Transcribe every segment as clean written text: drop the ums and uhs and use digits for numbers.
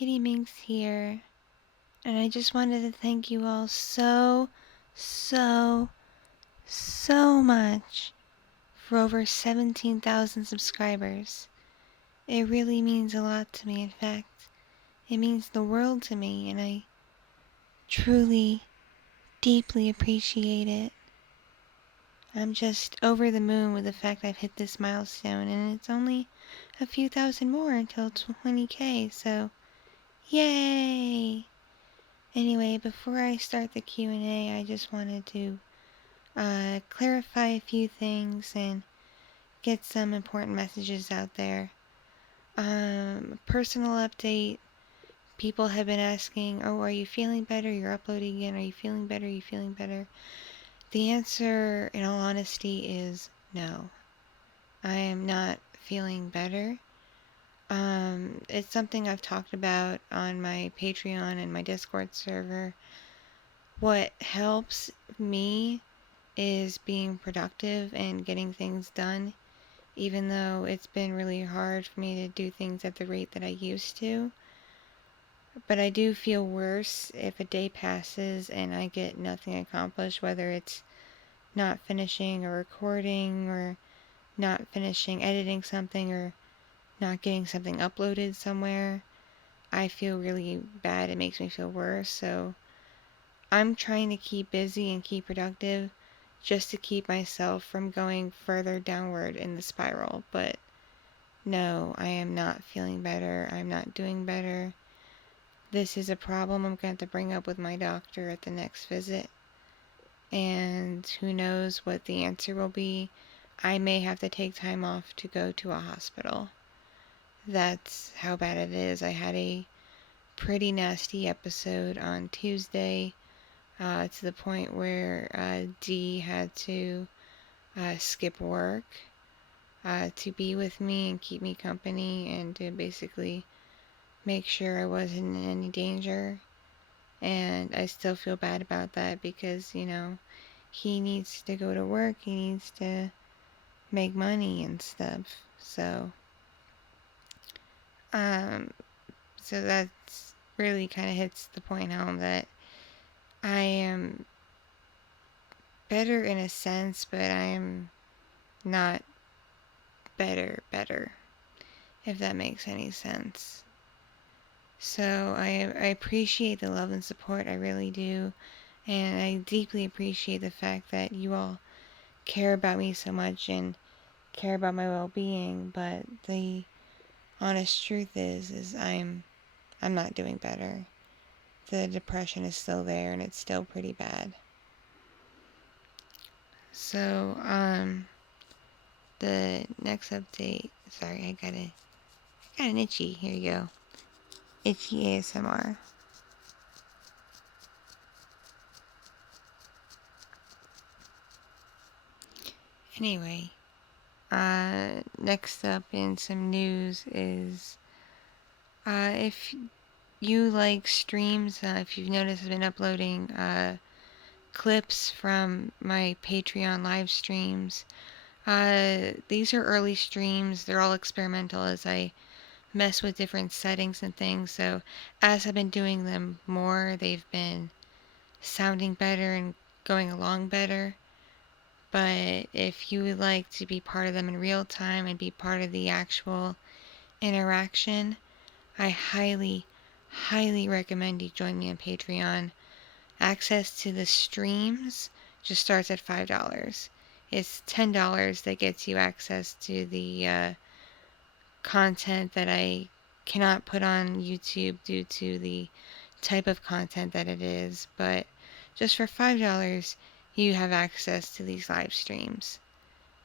Kitti Minx here, and I just wanted to thank you all so much for over 17,000 subscribers. It really means a lot to me. In fact, it means the world to me, and I truly, deeply appreciate it. I'm just over the moon with the fact I've hit this milestone, and it's only a few thousand more until 20K, so yay! Anyway, before I start the Q&A, I just wanted to clarify a few things and get some important messages out there. Personal update. People have been asking, oh, are you feeling better? You're uploading again. Are you feeling better? Are you feeling better? The answer, in all honesty, is no. I am not feeling better. It's something I've talked about on my Patreon and my Discord server. What helps me is being productive and getting things done, even though it's been really hard for me to do things at the rate that I used to. But I do feel worse if a day passes and I get nothing accomplished, whether it's not finishing a recording or not finishing editing something or not getting something uploaded somewhere. I feel really bad. It makes me feel worse. So I'm trying to keep busy and keep productive just to keep myself from going further downward in the spiral. But no, I am not feeling better. I'm not doing better. This is a problem I'm going to have to bring up with my doctor at the next visit. And who knows what the answer will be. I may have to take time off to go to a hospital. That's how bad it is. I had a pretty nasty episode on Tuesday, to the point where Dee had to skip work to be with me and keep me company and to basically make sure I wasn't in any danger. And I still feel bad about that because, he needs to go to work, he needs to make money and stuff. So that's really kind of hits the point home that I am better in a sense, but I am not better, if that makes any sense. So I appreciate the love and support, I really do, and I deeply appreciate the fact that you all care about me so much and care about my well-being, but the honest truth is I'm not doing better. The depression is still there and it's still pretty bad. So, the next update, sorry, I got an itchy, here you go. Itchy ASMR. Anyway, next up in some news is, if you like streams, if you've noticed, I've been uploading, clips from my Patreon live streams. These are early streams. They're all experimental as I mess with different settings and things. So as I've been doing them more, they've been sounding better and going along better. But if you would like to be part of them in real time and be part of the actual interaction, I highly recommend you join me on Patreon. Access to the streams just starts at $5. It's $10 that gets you access to the content that I cannot put on YouTube due to the type of content that it is. But just for $5, you have access to these live streams.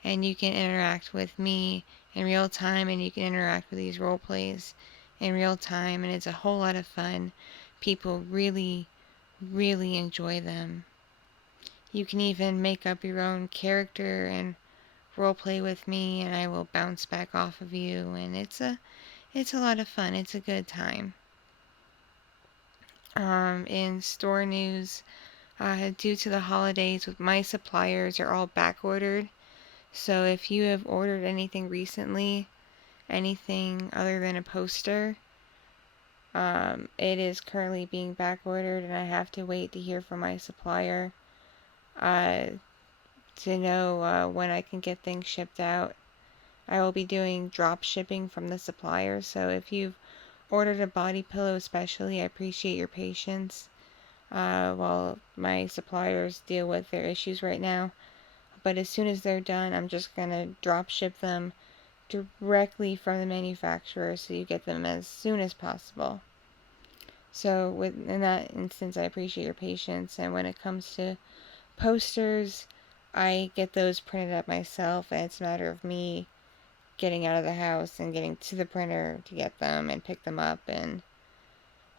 And you can interact with me in real time, and you can interact with these role plays in real time, and it's a whole lot of fun. People really enjoy them. You can even make up your own character and roleplay with me, and I will bounce back off of you, and it's a lot of fun. It's a good time. In store news, due to the holidays, my suppliers are all back ordered. So if you have ordered anything recently, anything other than a poster, It is currently being back ordered, and I have to wait to hear from my supplier uh, to know when I can get things shipped out. I will be doing drop shipping from the supplier, so if you've ordered a body pillow especially, I appreciate your patience while my suppliers deal with their issues right now. But as soon as they're done, I'm just going to drop ship them directly from the manufacturer so you get them as soon as possible. So in that instance, I appreciate your patience. And when it comes to posters, I get those printed up myself, and it's a matter of me getting out of the house and getting to the printer to get them and pick them up. And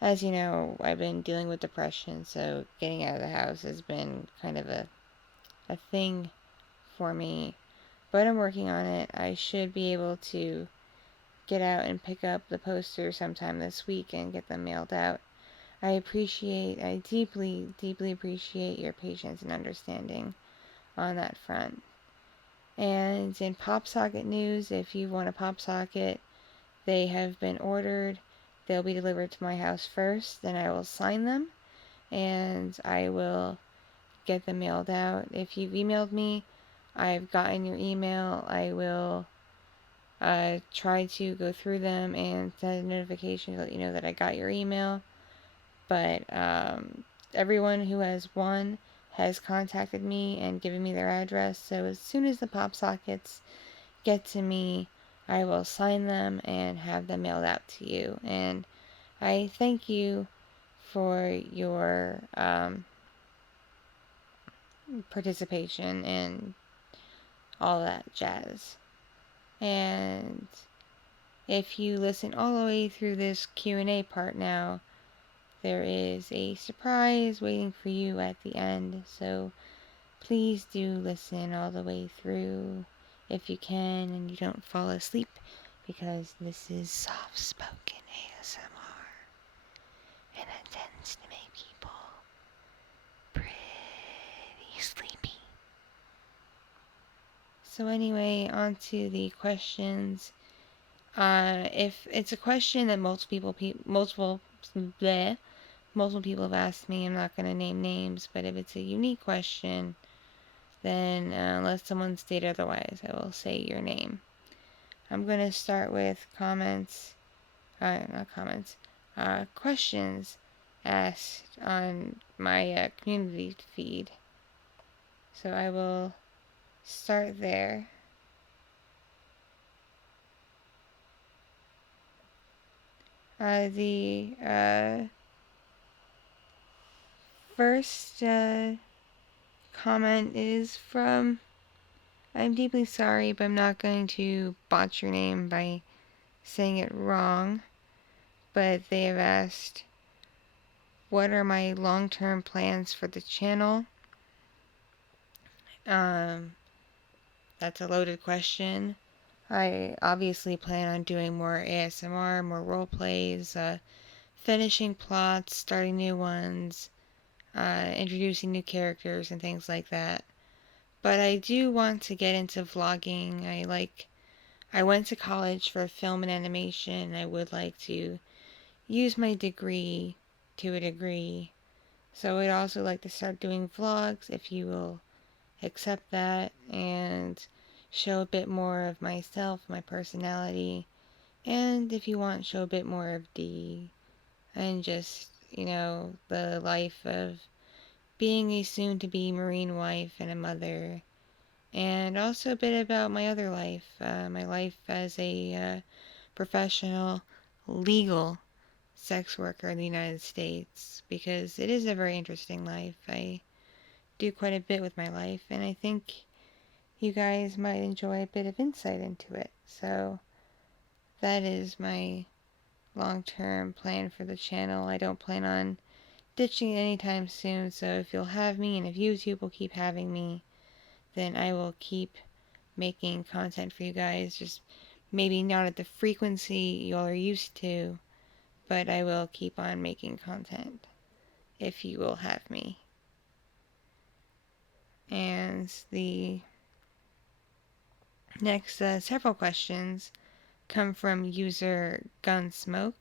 as you know, I've been dealing with depression, so getting out of the house has been kind of a thing for me. But I'm working on it. I should be able to get out and pick up the posters sometime this week and get them mailed out. I deeply, deeply appreciate your patience and understanding on that front. And in pop socket news, if you want a pop socket, they have been ordered. They'll be delivered to my house first, then I will sign them, and I will get them mailed out. If you've emailed me, I've gotten your email. I will try to go through them and send a notification to let you know that I got your email. But everyone who has won has contacted me and given me their address. So as soon as the pop sockets get to me, I will sign them and have them mailed out to you. And I thank you for your participation and all that jazz. And if you listen all the way through this Q&A part now, there is a surprise waiting for you at the end. So please do listen all the way through if you can and you don't fall asleep, because this is soft-spoken ASMR and it tends to make people pretty sleepy. So anyway, on to the questions. If it's a question that multiple people have asked me, I'm not going to name names, but if it's a unique question, then unless someone stated otherwise, I will say your name. I'm going to start with questions asked on my community feed. So I will start there. The first comment is from, I'm deeply sorry, but I'm not going to botch your name by saying it wrong, but they have asked, what are my long-term plans for the channel? That's a loaded question. I obviously plan on doing more ASMR, more role plays, finishing plots, starting new ones, introducing new characters and things like that. But I do want to get into vlogging. I went to college for film and animation. I would like to use my degree to a degree. So I'd also like to start doing vlogs if you will accept that and show a bit more of myself, my personality, and if you want, show a bit more of Dee and just, the life of being a soon-to-be Marine wife and a mother, and also a bit about my other life, my life as a professional, legal sex worker in the United States, because it is a very interesting life. I do quite a bit with my life, and I think you guys might enjoy a bit of insight into it. So that is my long-term plan for the channel. I don't plan on ditching it anytime soon, so if you'll have me and if YouTube will keep having me, then I will keep making content for you guys. Just maybe not at the frequency y'all are used to, but I will keep on making content if you will have me. And the next several questions come from user Gunsmoke.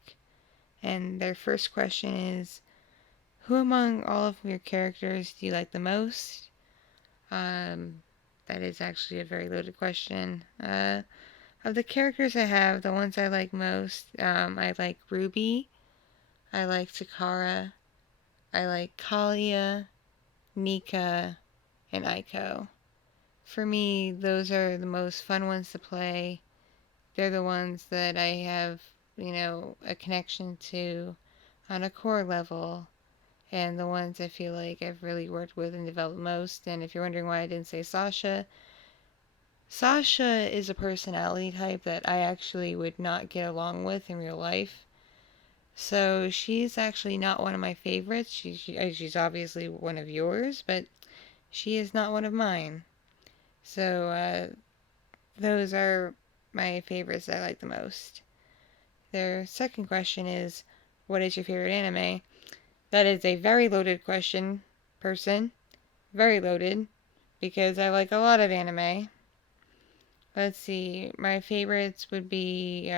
And their first question is, who among all of your characters do you like the most? That is actually a very loaded question. Of the characters I have, the ones I like most, I like Ruby, I like Takara, I like Kalia, Nika, and Aiko. For me, those are the most fun ones to play. They're the ones that I have, a connection to on a core level, and the ones I feel like I've really worked with and developed most. And if you're wondering why I didn't say Sasha, Sasha is a personality type that I actually would not get along with in real life. So she's actually not one of my favorites. She's obviously one of yours, but she is not one of mine. So those are my favorites that I like the most. Their second question is, what is your favorite anime? That is a very loaded question, person. Very loaded, because I like a lot of anime. Let's see, my favorites would be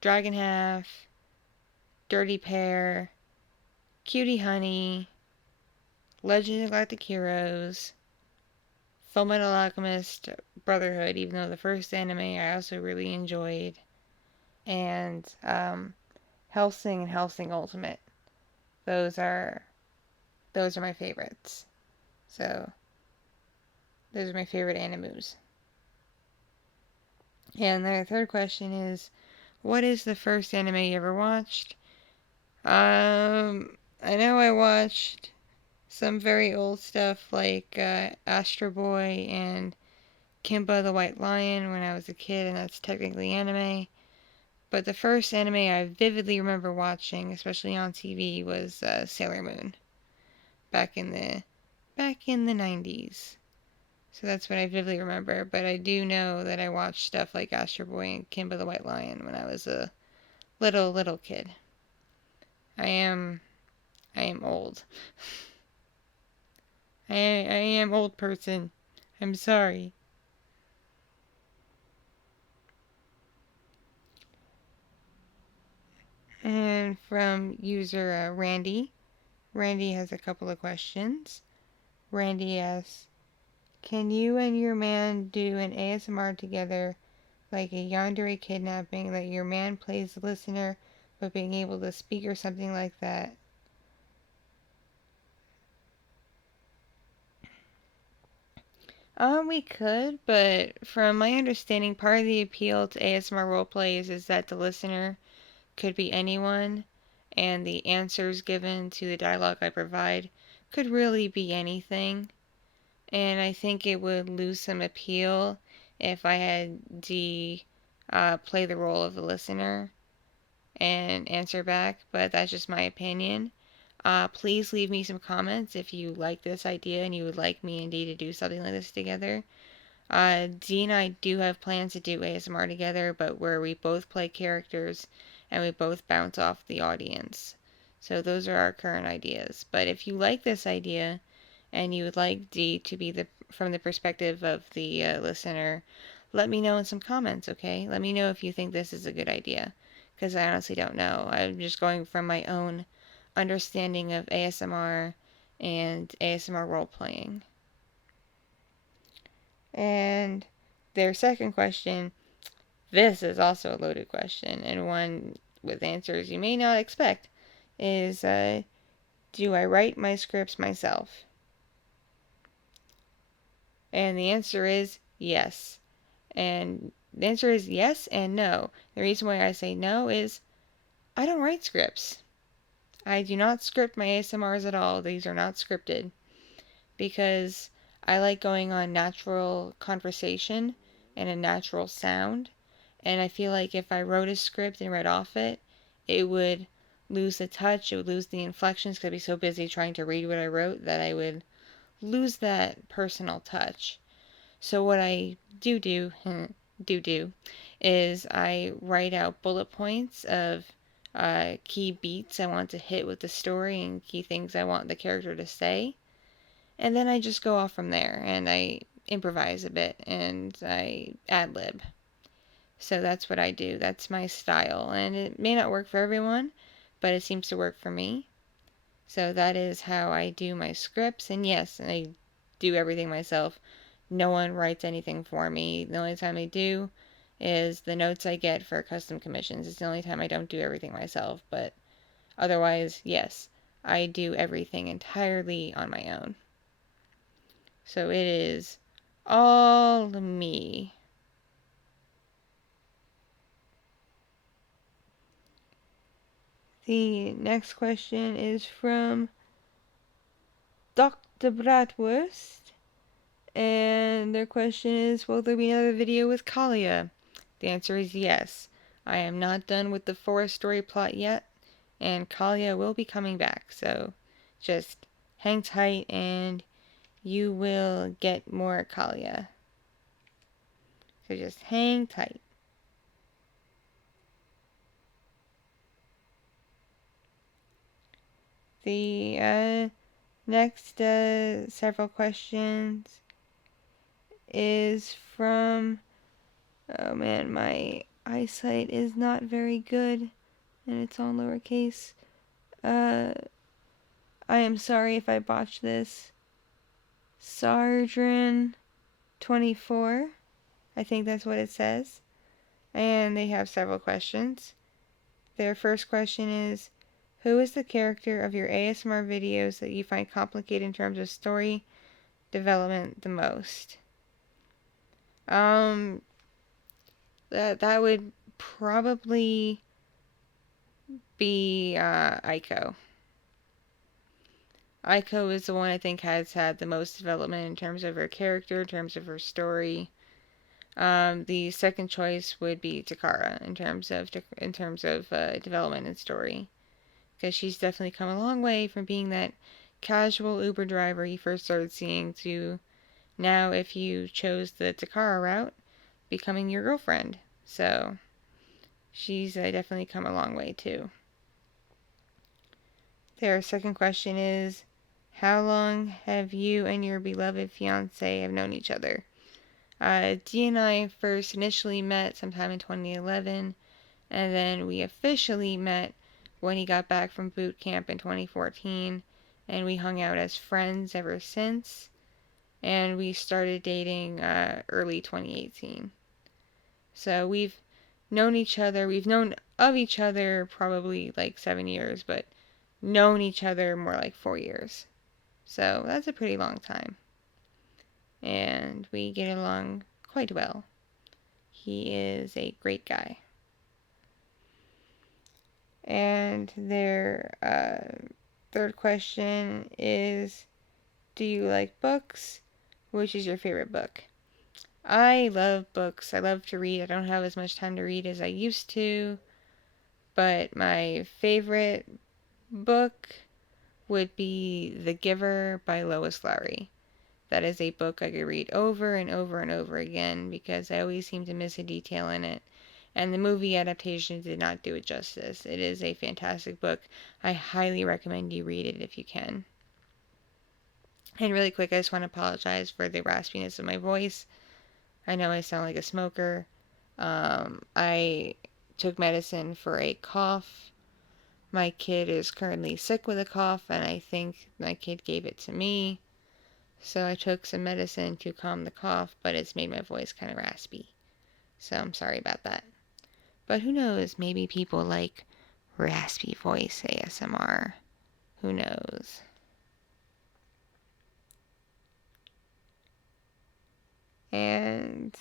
Dragon Half, Dirty Pair, Cutie Honey, Legend of Galactic Heroes, Fullmetal Alchemist Brotherhood, even though the first anime I also really enjoyed, and Hellsing and Hellsing Ultimate. Those are my favorites. So those are my favorite animus. And the third question is, what is the first anime you ever watched? I know I watched some very old stuff like Astro Boy and Kimba the White Lion when I was a kid, and that's technically anime. But the first anime I vividly remember watching, especially on TV, was Sailor Moon back in the 90s. So that's what I vividly remember. But I do know that I watched stuff like Astro Boy and Kimba the White Lion when I was a little kid. I am old. I am old person. I'm sorry. And from user Randy. Randy has a couple of questions. Randy asks, can you and your man do an ASMR together, like a yandere kidnapping, that your man plays the listener, but being able to speak or something like that? We could, but from my understanding, part of the appeal to ASMR roleplays is that the listener could be anyone, and the answers given to the dialogue I provide could really be anything. And I think it would lose some appeal if I had Dee play the role of the listener and answer back, but that's just my opinion. Please leave me some comments if you like this idea and you would like me and Dee to do something like this together. Dee and I do have plans to do ASMR together, but where we both play characters and we both bounce off the audience. So those are our current ideas. But if you like this idea and you would like Dee to be from the perspective of the listener, let me know in some comments, okay? Let me know if you think this is a good idea, because I honestly don't know. I'm just going from my own understanding of ASMR and ASMR role playing. And their second question, this is also a loaded question, and one with answers you may not expect, is do I write my scripts myself? And the answer is yes. And the answer is yes and no. The reason why I say no is I don't write scripts. I do not script my ASMRs at all. These are not scripted. Because I like going on natural conversation and a natural sound. And I feel like if I wrote a script and read off it, it would lose the touch, it would lose the inflections because I'd be so busy trying to read what I wrote that I would lose that personal touch. So what I do is I write out bullet points of key beats I want to hit with the story and key things I want the character to say. And then I just go off from there and I improvise a bit and I ad lib. So that's what I do. That's my style. And it may not work for everyone, but it seems to work for me. So that is how I do my scripts. And yes, I do everything myself. No one writes anything for me. The only time I do is the notes I get for custom commissions. It's the only time I don't do everything myself. But otherwise, yes, I do everything entirely on my own. So it is all me. The next question is from Dr. Bratwurst. And their question is, will there be another video with Kalia? The answer is yes. I am not done with the forest story plot yet, and Kalia will be coming back. So just hang tight and you will get more Kalia. So just hang tight. The next several questions is from, oh man, my eyesight is not very good and it's all lowercase. I am sorry if I botched this. Sardrin24, I think that's what it says. And they have several questions. Their first question is, who is the character of your ASMR videos that you find complicated in terms of story development the most? That would probably be Aiko. Aiko is the one I think has had the most development in terms of her character, in terms of her story. The second choice would be Takara in terms of development and story, because she's definitely come a long way from being that casual Uber driver you first started seeing to now, if you chose the Takara route, becoming your girlfriend. So she's definitely come a long way too. Their second question is, how long have you and your beloved fiance have known each other? Dee and I first initially met sometime in 2011, and then we officially met when he got back from boot camp in 2014, and we hung out as friends ever since, and we started dating early 2018. So we've known of each other probably like 7 years, but known each other more like 4 years. So that's a pretty long time. And we get along quite well. He is a great guy. And their third question is, do you like books? Which is your favorite book? I love books. I love to read. I don't have as much time to read as I used to. But my favorite book would be The Giver by Lois Lowry. That is a book I could read over and over and over again because I always seem to miss a detail in it. And the movie adaptation did not do it justice. It is a fantastic book. I highly recommend you read it if you can. And really quick, I just want to apologize for the raspiness of my voice. I know I sound like a smoker. I took medicine for a cough. My kid is currently sick with a cough, and I think my kid gave it to me. So I took some medicine to calm the cough, but it's made my voice kind of raspy. So I'm sorry about that. But who knows? Maybe people like raspy voice ASMR. Who knows? And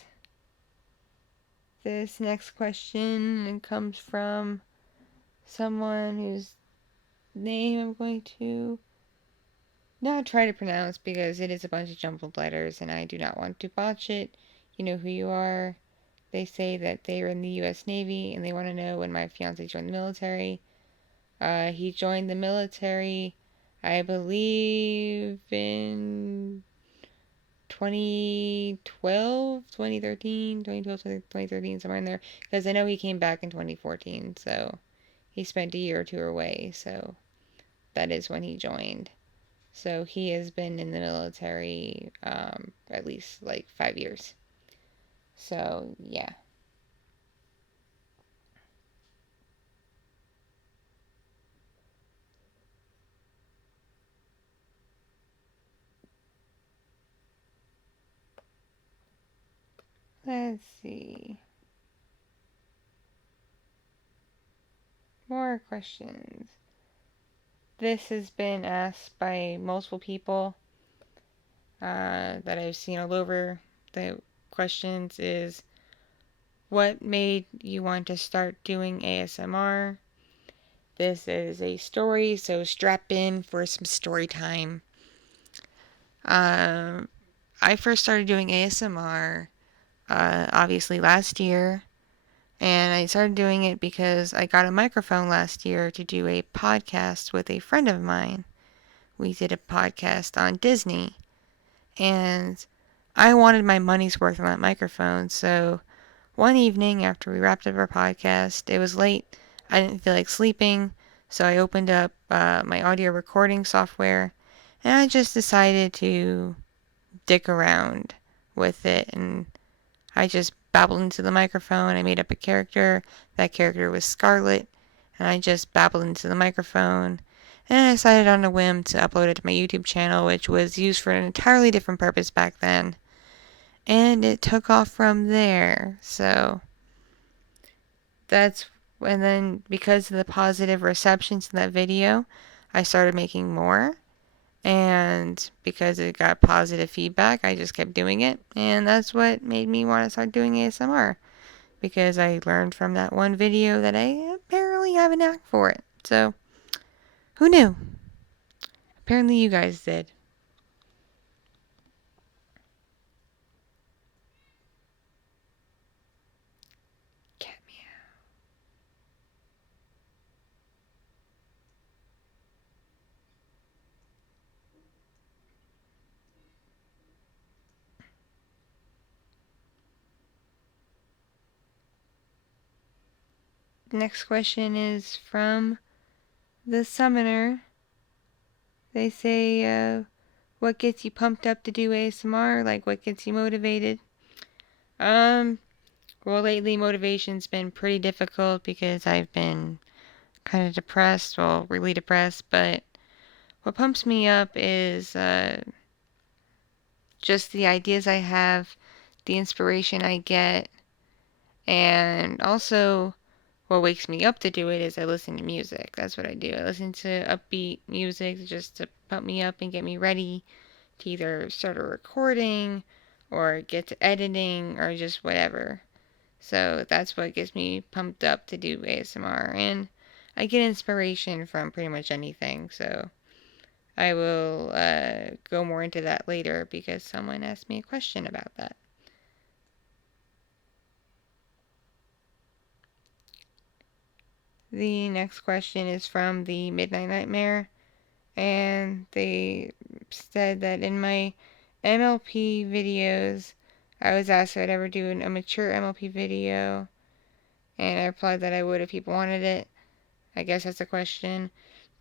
this next question comes from someone whose name I'm going to not try to pronounce because it is a bunch of jumbled letters and I do not want to botch it. You know who you are. They say that they are in the U.S. Navy and they want to know when my fiance joined the military. He joined the military, I believe, in 2012, 2013, 2012, 2013, somewhere in there. Because I know he came back in 2014, so he spent a year or two away, so that is when he joined. So he has been in the military at least like 5 years. So, yeah. Let's see. More questions. This has been asked by multiple people that I've seen all over. The questions is, what made you want to start doing ASMR? This is a story, so strap in for some story time. I first started doing ASMR, obviously last year, and I started doing it because I got a microphone last year to do a podcast with a friend of mine. We did a podcast on Disney, and I wanted my money's worth on that microphone, so one evening after we wrapped up our podcast, it was late, I didn't feel like sleeping, so I opened up my audio recording software, and I just decided to dick around with it, and I just babbled into the microphone. I made up a character. That character was Scarlet, and I just babbled into the microphone. And I decided on a whim to upload it to my YouTube channel, which was used for an entirely different purpose back then. And it took off from there. So and then because of the positive reception to that video, I started making more. And because it got positive feedback, I just kept doing it. And that's what made me want to start doing ASMR. Because I learned from that one video that I apparently have a knack for it. So, who knew? Apparently you guys did. Cat meow. Next question is from the summoner. They say, what gets you pumped up to do ASMR? Like, what gets you motivated? Well, lately motivation's been pretty difficult because I've been kind of depressed, well, really depressed, but what pumps me up is just the ideas I have, the inspiration I get, and also what wakes me up to do it is I listen to music. That's what I do. I listen to upbeat music just to pump me up and get me ready to either start a recording or get to editing or just whatever. So that's what gets me pumped up to do ASMR. And I get inspiration from pretty much anything. So I will go more into that later because someone asked me a question about that. The next question is from the Midnight Nightmare, and they said that in my MLP videos, I was asked if I'd ever do a mature MLP video, and I replied that I would if people wanted it. I guess that's a question.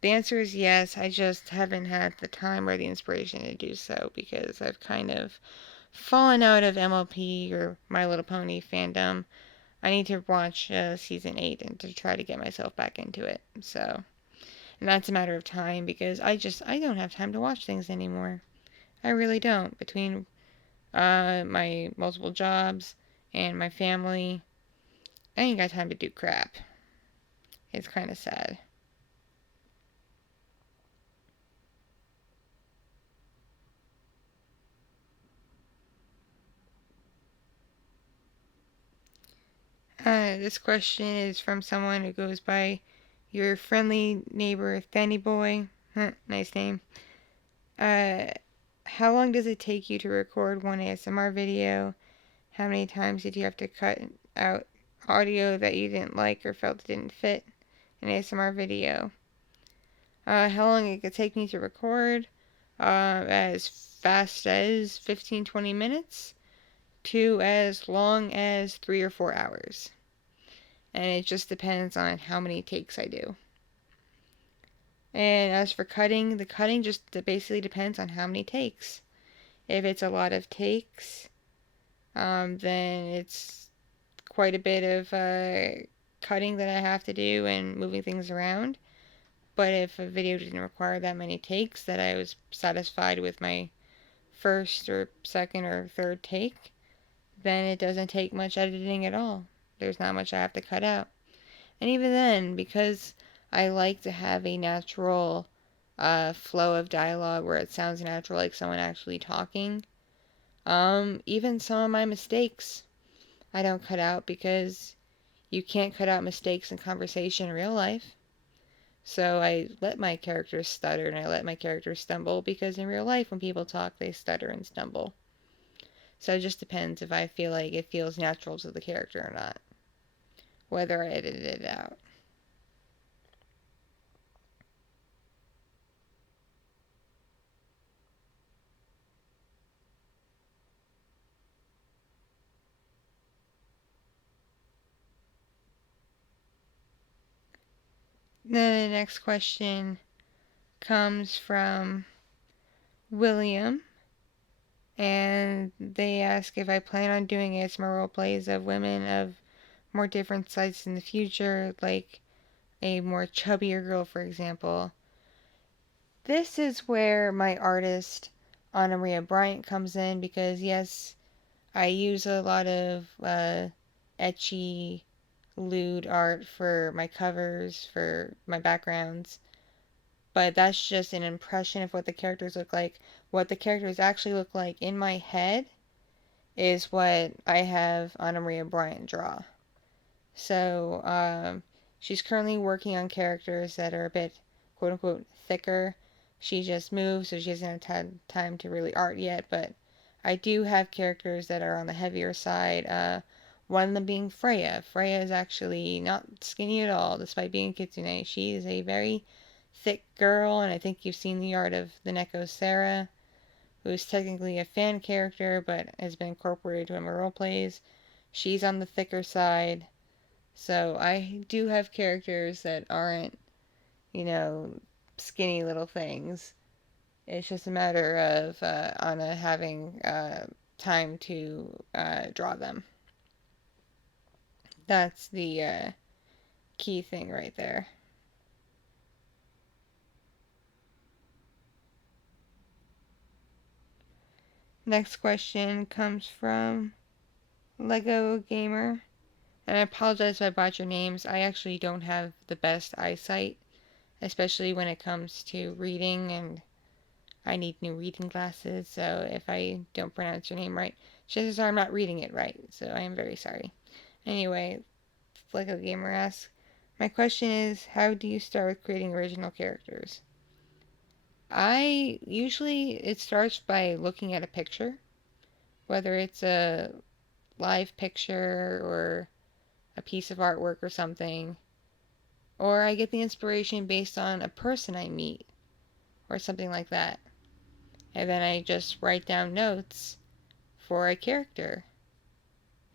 The answer is yes, I just haven't had the time or the inspiration to do so because I've kind of fallen out of MLP or My Little Pony fandom. I need to watch season 8 and to try to get myself back into it. So, and that's a matter of time because I don't have time to watch things anymore. I really don't. Between my multiple jobs and my family, I ain't got time to do crap. It's kind of sad. This question is from someone who goes by your friendly neighbor, Fanny Boy. Nice name. How long does it take you to record one ASMR video? How many times did you have to cut out audio that you didn't like or felt didn't fit an ASMR video? How long it could take me to record? As fast as 15-20 minutes to as long as 3 or 4 hours. And it just depends on how many takes I do. And as for cutting, the cutting just basically depends on how many takes. If it's a lot of takes, then it's quite a bit of cutting that I have to do and moving things around. But if a video didn't require that many takes, that I was satisfied with my first or second or third take, then it doesn't take much editing at all. There's not much I have to cut out. And even then, because I like to have a natural flow of dialogue where it sounds natural, like someone actually talking, even some of my mistakes I don't cut out because you can't cut out mistakes in conversation in real life. So I let my characters stutter and I let my characters stumble because in real life when people talk they stutter and stumble. So it just depends if I feel like it feels natural to the character or not, whether I edit it out. Then the next question comes from William, and they ask if I plan on doing ASMR role plays of women of more different sizes in the future, like a more chubbier girl, for example. This is where my artist, Anna Maria Bryant, comes in because, yes, I use a lot of etchy, lewd art for my covers, for my backgrounds, but that's just an impression of what the characters look like. What the characters actually look like in my head is what I have Anna Maria Bryant draw. So she's currently working on characters that are a bit quote unquote thicker. She just moved, so she hasn't had time to really art yet, but I do have characters that are on the heavier side. One of them being Freya. Freya is actually not skinny at all, despite being a kitsune. She is a very thick girl, and I think you've seen the art of the Neko Sarah, who's technically a fan character, but has been incorporated to my role plays. She's on the thicker side. So I do have characters that aren't, skinny little things. It's just a matter of Anna having time to draw them. That's the key thing right there. Next question comes from Lego Gamer. And I apologize if I botched your names. I actually don't have the best eyesight, especially when it comes to reading, and I need new reading glasses, so if I don't pronounce your name right, chances are I'm not reading it right, so I am very sorry. Anyway, Lego Gamer asks, my question is, how do you start with creating original characters? It starts by looking at a picture, whether it's a live picture or a piece of artwork or something, or I get the inspiration based on a person I meet or something like that. And then I just write down notes for a character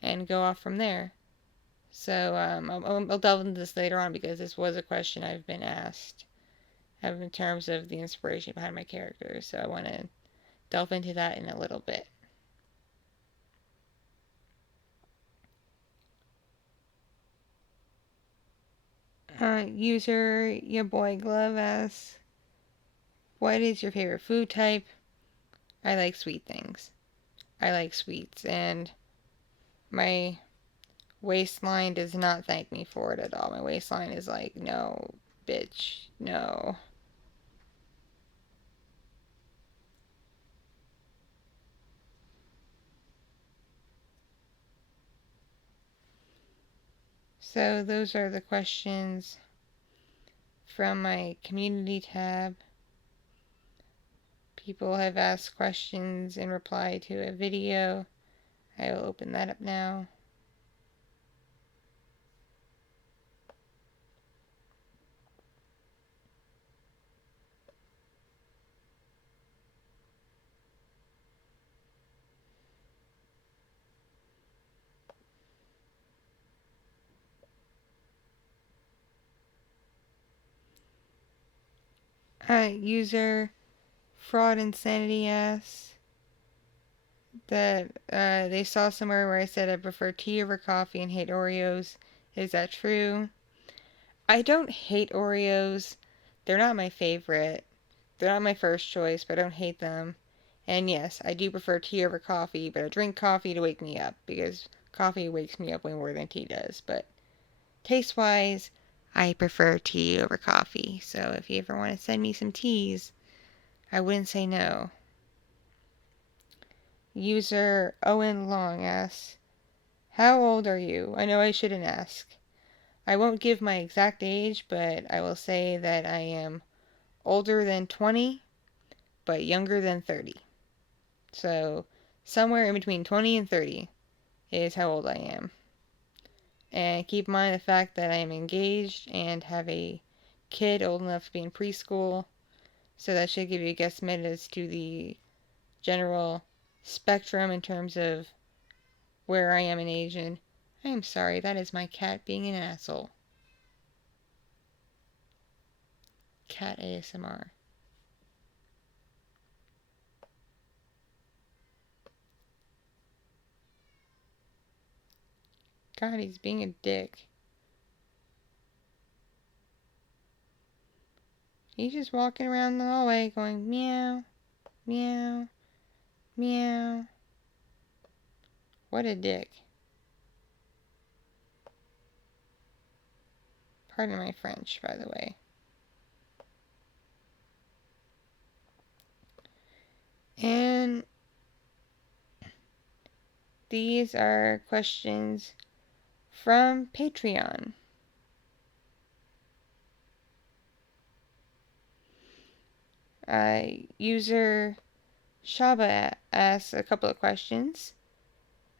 and go off from there. So I'll delve into this later on because this was a question I've been asked in terms of the inspiration behind my characters. So I want to delve into that in a little bit. User Your Boy Glove asks, what is your favorite food type? I like sweet things. I like sweets, and my waistline does not thank me for it at all. My waistline is like, no, bitch, no. So those are the questions from my community tab. People have asked questions in reply to a video. I will open that up now. User Fraud Insanity asks that they saw somewhere where I said I prefer tea over coffee and hate Oreos. Is that true? I don't hate Oreos. They're not my favorite. They're not my first choice, but I don't hate them. And yes, I do prefer tea over coffee, but I drink coffee to wake me up because coffee wakes me up way more than tea does. But taste-wise, I prefer tea over coffee. So if you ever want to send me some teas, I wouldn't say no. User Owen Long asks, how old are you? I know I shouldn't ask. I won't give my exact age, but I will say that I am older than 20, but younger than 30. So somewhere in between 20 and 30 is how old I am. And keep in mind the fact that I am engaged and have a kid old enough to be in preschool. So that should give you a guesstimate as to the general spectrum in terms of where I am in age. And I am sorry, that is my cat being an asshole. Cat ASMR. God, he's being a dick. He's just walking around the hallway going meow, meow, meow. What a dick. Pardon my French, by the way. And these are questions from Patreon. User Shaba asks a couple of questions.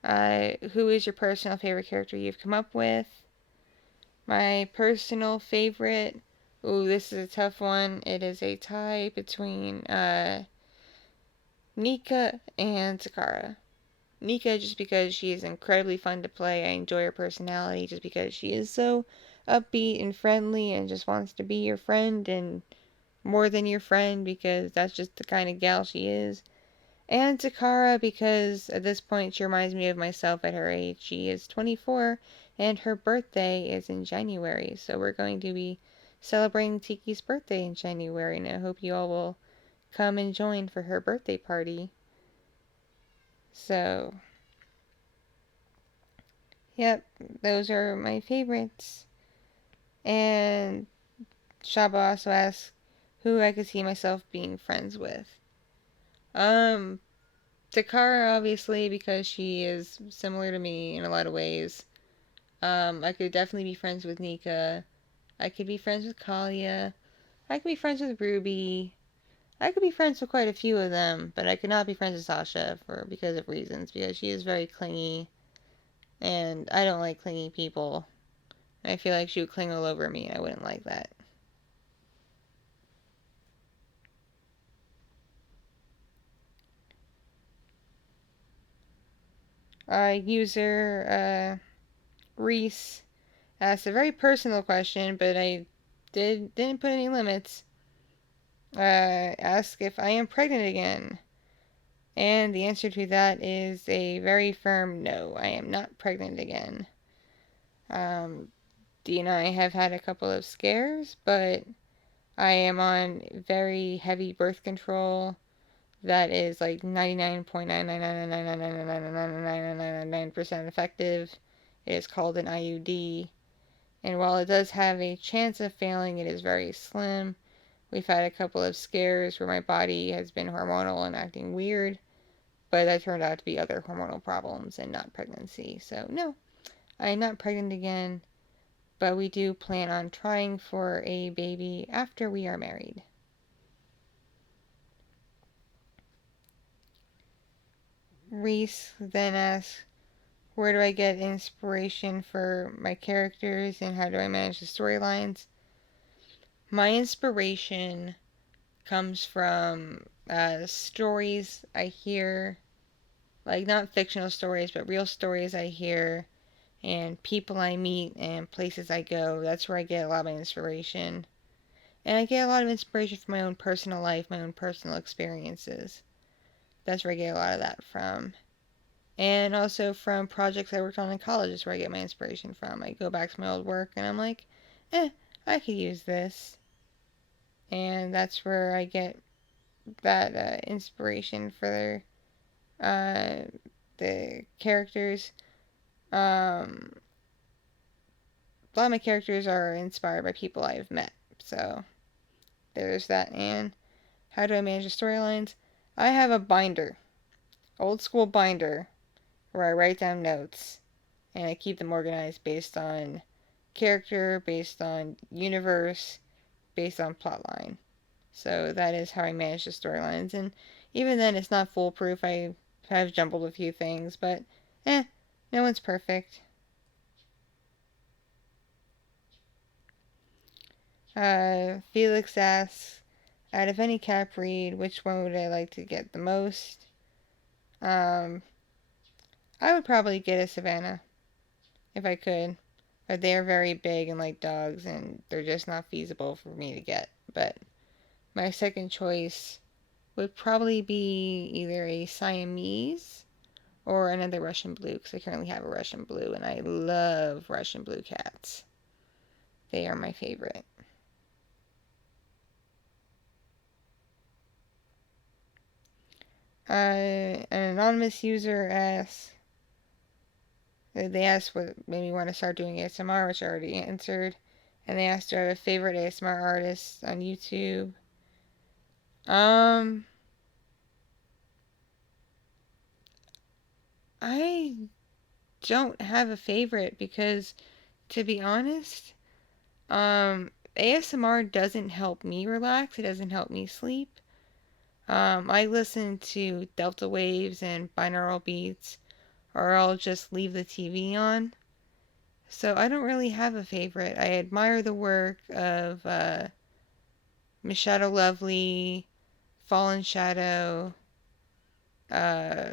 Who is your personal favorite character you've come up with? My personal favorite... Ooh, this is a tough one. It is a tie between Nika and Takara. Nika just because she is incredibly fun to play. I enjoy her personality just because she is so upbeat and friendly and just wants to be your friend and more than your friend because that's just the kind of gal she is. And Takara because at this point she reminds me of myself at her age. She is 24 and her birthday is in January. So we're going to be celebrating Tiki's birthday in January and I hope you all will come and join for her birthday party. So, yep, those are my favorites. And Shaba also asks who I could see myself being friends with. Takara, obviously, because she is similar to me in a lot of ways. I could definitely be friends with Nika. I could be friends with Kalia. I could be friends with Ruby. I could be friends with quite a few of them, but I could not be friends with Sasha because of reasons. Because she is very clingy, and I don't like clingy people. I feel like she would cling all over me, and I wouldn't like that. User Reese asked a very personal question, but I didn't put any limits. Ask if I am pregnant again. And the answer to that is a very firm no. I am not pregnant again. Dee and I have had a couple of scares, but I am on very heavy birth control that is like 99.99999999999% effective. It is called an IUD. And while it does have a chance of failing, it is very slim. We've had a couple of scares where my body has been hormonal and acting weird, but that turned out to be other hormonal problems and not pregnancy. So, no, I am not pregnant again, but we do plan on trying for a baby after we are married. Reese then asks, where do I get inspiration for my characters and how do I manage the storylines? My inspiration comes from stories I hear, like not fictional stories, but real stories I hear, and people I meet and places I go. That's where I get a lot of my inspiration. And I get a lot of inspiration from my own personal life, my own personal experiences. That's where I get a lot of that from. And also from projects I worked on in college is where I get my inspiration from. I go back to my old work and I'm like, I could use this. And that's where I get that inspiration for the characters. A lot of my characters are inspired by people I've met, so there's that. And how do I manage the storylines? I have a binder, old school binder, where I write down notes, and I keep them organized based on character, based on universe, based on plotline. So that is how I manage the storylines. And even then, it's not foolproof. I have jumbled a few things, but no one's perfect. Felix asks, out of any cat breed, which one would I like to get the most? I would probably get a Savannah if I could. But they are very big and like dogs, and they're just not feasible for me to get. But my second choice would probably be either a Siamese or another Russian blue, because I currently have a Russian blue, and I love Russian blue cats. They are my favorite. An anonymous user asks, they asked what made me want to start doing ASMR, which I already answered. And they asked, do I have a favorite ASMR artist on YouTube? I don't have a favorite because, to be honest, ASMR doesn't help me relax. It doesn't help me sleep. I listen to delta waves and binaural beats, or I'll just leave the TV on. So I don't really have a favorite. I admire the work of Miss Shadow Lovely, Fallen Shadow, uh,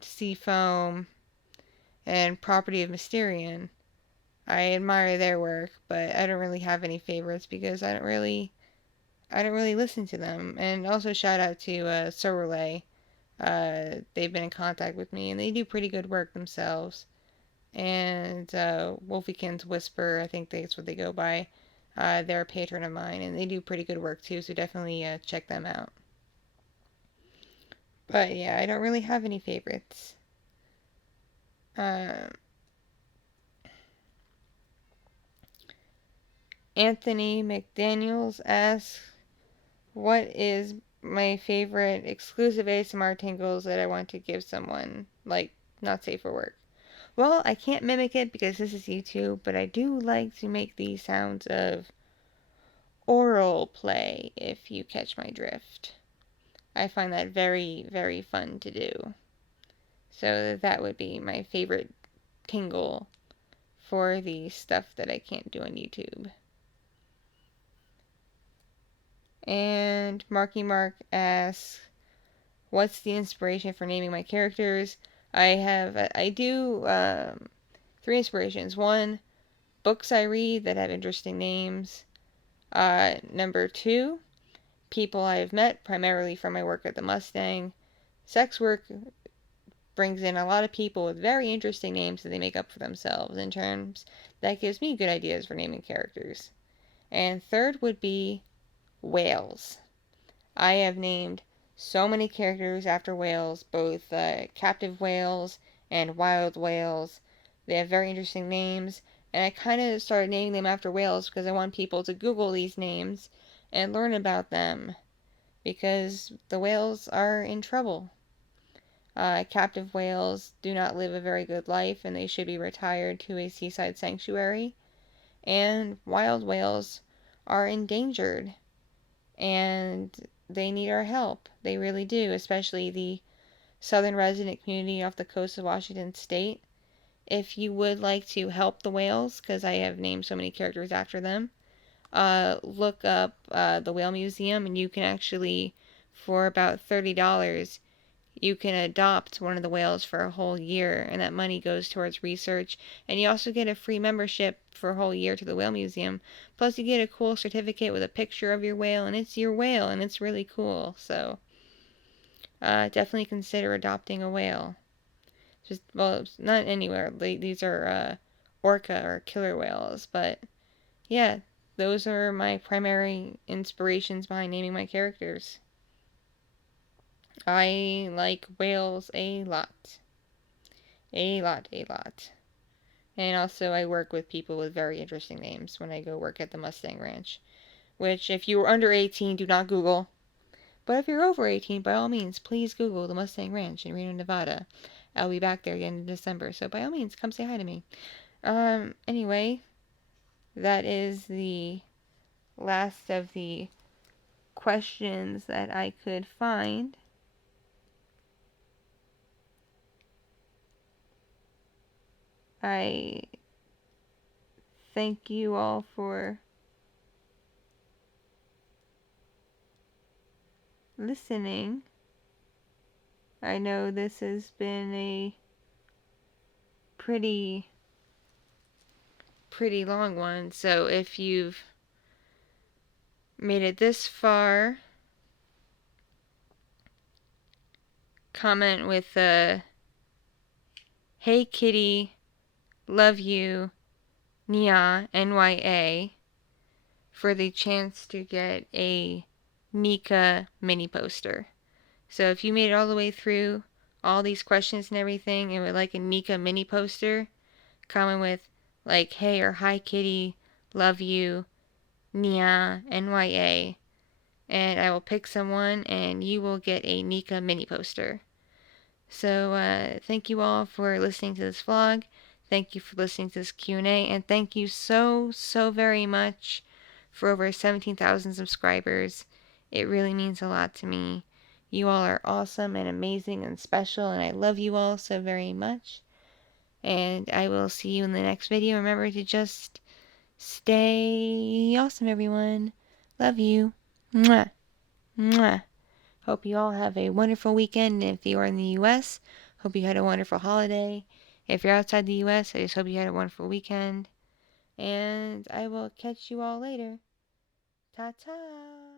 Seafoam, and Property of Mysterion. I admire their work, but I don't really have any favorites because I don't really listen to them. And also shout out to Roleplay. They've been in contact with me, and they do pretty good work themselves. And Wolfiekin's Whisper, I think that's what they go by. They're a patron of mine, and they do pretty good work too, so definitely check them out. But yeah, I don't really have any favorites. Anthony McDaniels asks, what is my favorite exclusive ASMR tingles that I want to give someone, like, not safe for work? Well, I can't mimic it because this is YouTube, but I do like to make the sounds of oral play, if you catch my drift. I find that very, very fun to do. So that would be my favorite tingle for the stuff that I can't do on YouTube. And Marky Mark asks, what's the inspiration for naming my characters? I do 3 inspirations. 1, books I read that have interesting names. Number 2, people I've met, primarily from my work at the Mustang. Sex work brings in a lot of people with very interesting names that they make up for themselves. In terms, that gives me good ideas for naming characters. And third would be whales. I have named so many characters after whales, both captive whales and wild whales. They have very interesting names, and I kind of started naming them after whales because I want people to Google these names and learn about them, because the whales are in trouble. Captive whales do not live a very good life, and they should be retired to a seaside sanctuary. And wild whales are endangered, and they need our help. They really do, especially the southern resident community off the coast of Washington State. If you would like to help the whales, because I have named so many characters after them, look up the Whale Museum, and you can actually, for about $30, you can adopt one of the whales for a whole year, and that money goes towards research. And you also get a free membership for a whole year to the Whale Museum. Plus, you get a cool certificate with a picture of your whale, and it's your whale, and it's really cool. So, definitely consider adopting a whale. Just, well, not anywhere. These are orca or killer whales, but yeah, those are my primary inspirations behind naming my characters. I like whales a lot. A lot, a lot. And also, I work with people with very interesting names when I go work at the Mustang Ranch. Which, if you are under 18, do not Google. But if you're over 18, by all means, please Google the Mustang Ranch in Reno, Nevada. I'll be back there again in December, so by all means, come say hi to me. Anyway, that is the last of the questions that I could find. I thank you all for listening. I know this has been a pretty long one, so if you've made it this far, comment with hey kitty, love you, Nya, NYA, for the chance to get a Nika mini poster. So if you made it all the way through all these questions and everything and would like a Nika mini poster, comment with like hey or hi kitty, love you, Nia, NYA, and I will pick someone and you will get a Nika mini poster. So thank you all for listening to this vlog. Thank you for listening to this Q&A, and thank you so very much for over 17,000 subscribers. It really means a lot to me. You all are awesome and amazing and special, and I love you all so very much. And I will see you in the next video. Remember to just stay awesome, everyone. Love you. Mwah. Mwah. Hope you all have a wonderful weekend. If you are in the U.S., hope you had a wonderful holiday. If you're outside the U.S., I just hope you had a wonderful weekend. And I will catch you all later. Ta-ta!